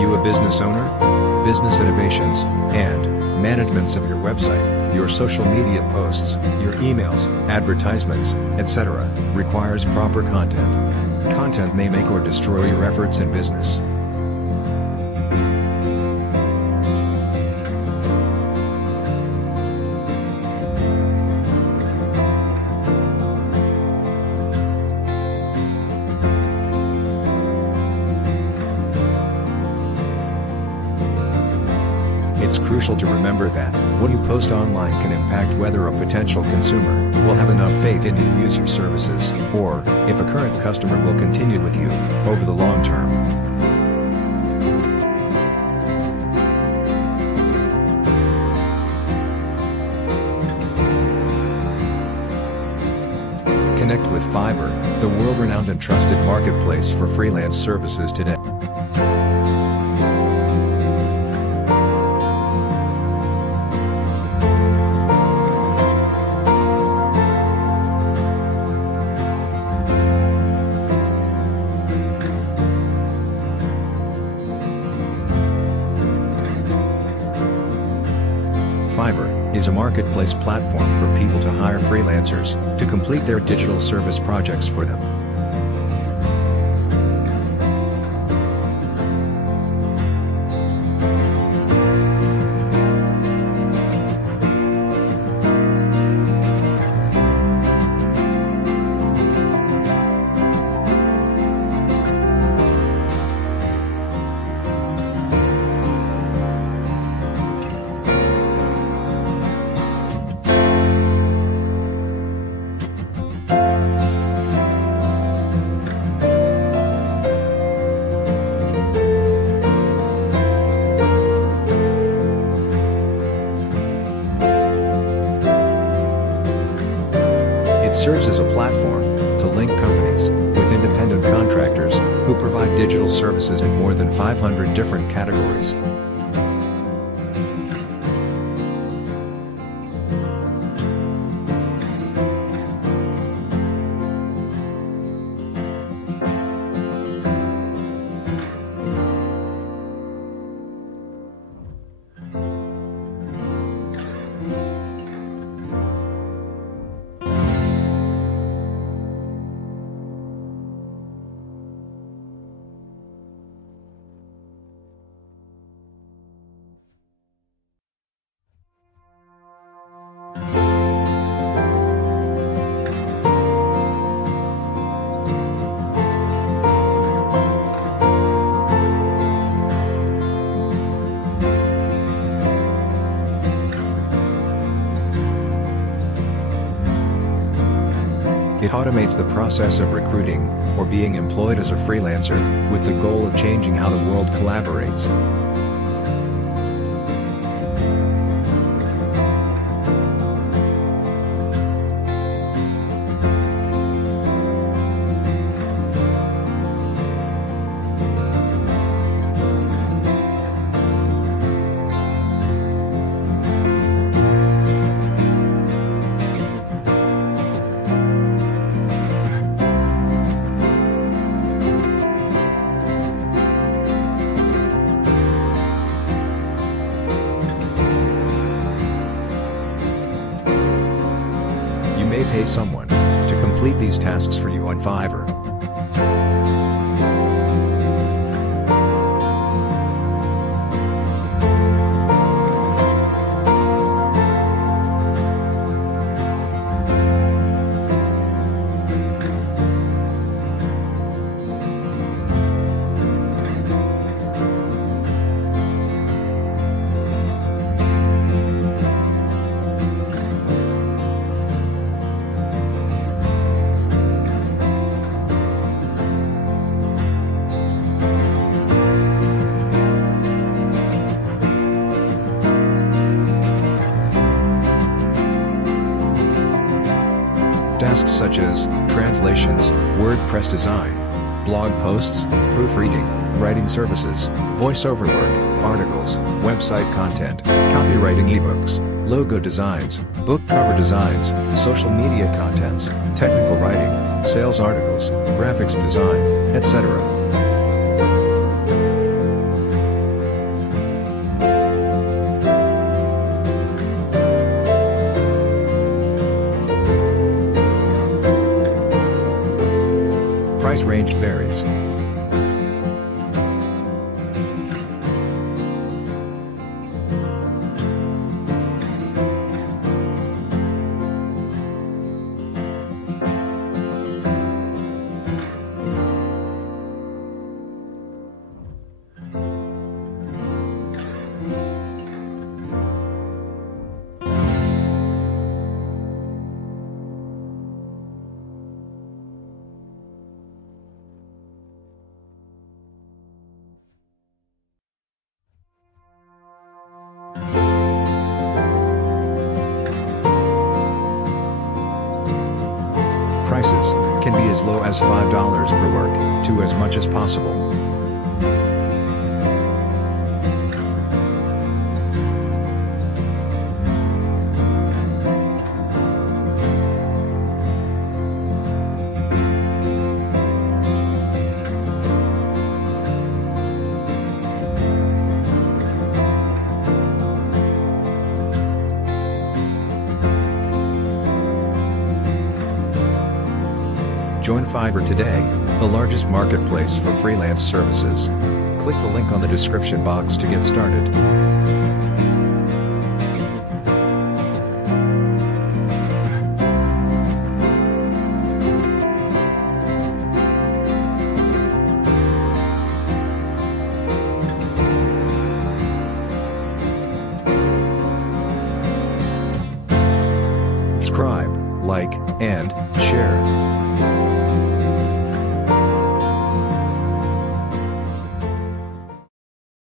you a business owner? Business innovations, and managements of your website, your social media posts, your emails, advertisements, etc., requires proper content. Content may make or destroy your efforts in business. It's crucial to remember that what you post online can impact whether a potential consumer will have enough faith in you to use your services, or if a current customer will continue with you over the long term. Connect with Fiverr, the world-renowned and trusted marketplace for freelance services today. Fiverr is a marketplace platform for people to hire freelancers to complete their digital service projects for them. It serves as a platform to link companies with independent contractors who provide digital services in more than 500 different categories. It automates the process of recruiting or being employed as a freelancer, with the goal of changing how the world collaborates. You may pay someone to complete these tasks for you on Fiverr. Tasks such as translations, WordPress design, blog posts, proofreading, writing services, voiceover work, articles, website content, copywriting ebooks, logo designs, book cover designs, social media contents, technical writing, sales articles, graphics design, etc. Price range varies. Prices can be as low as $5 per work, to as much as possible. Join Fiverr today, the largest marketplace for freelance services. Click the link on the description box to get started. Subscribe, like, and share.